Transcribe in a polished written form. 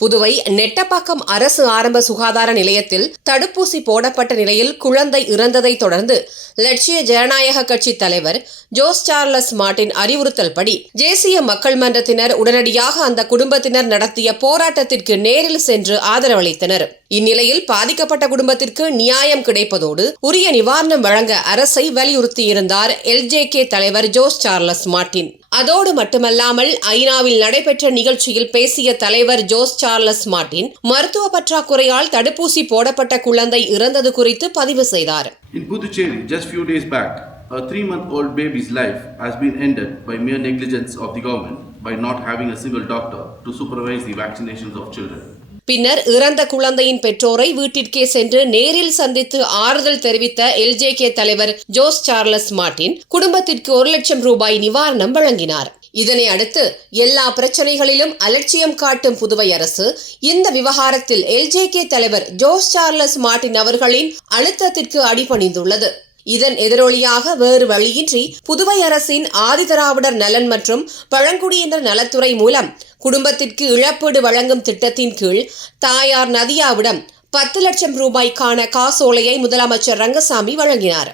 புதுவை நெட்டப்பாக்கம் அரசு ஆரம்ப சுகாதார நிலையத்தில் தடுப்பூசி போடப்பட்ட நிலையில் குழந்தை இறந்ததை தொடர்ந்து லட்சிய ஜனநாயக கட்சி தலைவர் ஜோஸ் சார்லஸ் மார்ட்டின் அறிவுறுத்தல்படி தேசிய மக்கள் மன்றத்தினர் உடனடியாக அந்த குடும்பத்தினர் நடத்திய போராட்டத்திற்கு நேரில் சென்று ஆதரவளித்தனர். இந்நிலையில் பாதிக்கப்பட்ட குடும்பத்திற்கு நியாயம் கிடைப்பதோடு உரிய நிவாரணம் வழங்க அரசை வலியுறுத்தியிருந்தார் எல்ஜேகே தலைவர் ஜோஸ் சார்லஸ் மார்ட்டின். அதோடு மட்டுமல்லாமல் ஐநாவில் நடைபெற்ற நிகழ்ச்சியில் பேசிய தலைவர் ஜோஸ் சார்லஸ் மார்ட்டின் மருத்துவ பற்றாக்குறையால் தடுப்பூசி போடப்பட்ட குழந்தை இறந்தது குறித்து பதிவு செய்தார். In Puducherry, just few days back, a 3-month-old baby's life has been ended by mere negligence of the government by not having a single doctor to supervise the vaccinations of children. பின்னர் இறந்த குழந்தையின் பெற்றோரை வீட்டிற்கே சென்று நேரில் சந்தித்து ஆறுதல் தெரிவித்த LJK தலைவர் ஜோஸ் சார்லஸ் மார்ட்டின் குடும்பத்திற்கு 1 லட்சம் ரூபாய் நிவாரணம் வழங்கினார். இதனை அடுத்து எல்லா பிரச்சனைகளிலும் அலட்சியம் காட்டும் புதுவை அரசு இந்த விவகாரத்தில் எல்ஜேகே தலைவர் ஜோஸ் சார்லஸ் மார்ட்டின் அவர்களின் அழுத்தத்திற்கு அடிபணிந்துள்ளது. இதன் எதிரொலியாக வேறு வழியின்றி புதுவை அரசின் ஆதிதிராவிடர் நலன் மற்றும் பழங்குடியினர் நலத்துறை மூலம் குடும்பத்திற்கு இழப்பீடு வழங்கும் திட்டத்தின் கீழ் தாயார் நதியாவிடம் 10 லட்சம் ரூபாய்க்கான காசோலையை முதலமைச்சர் ரங்கசாமி வழங்கினார்.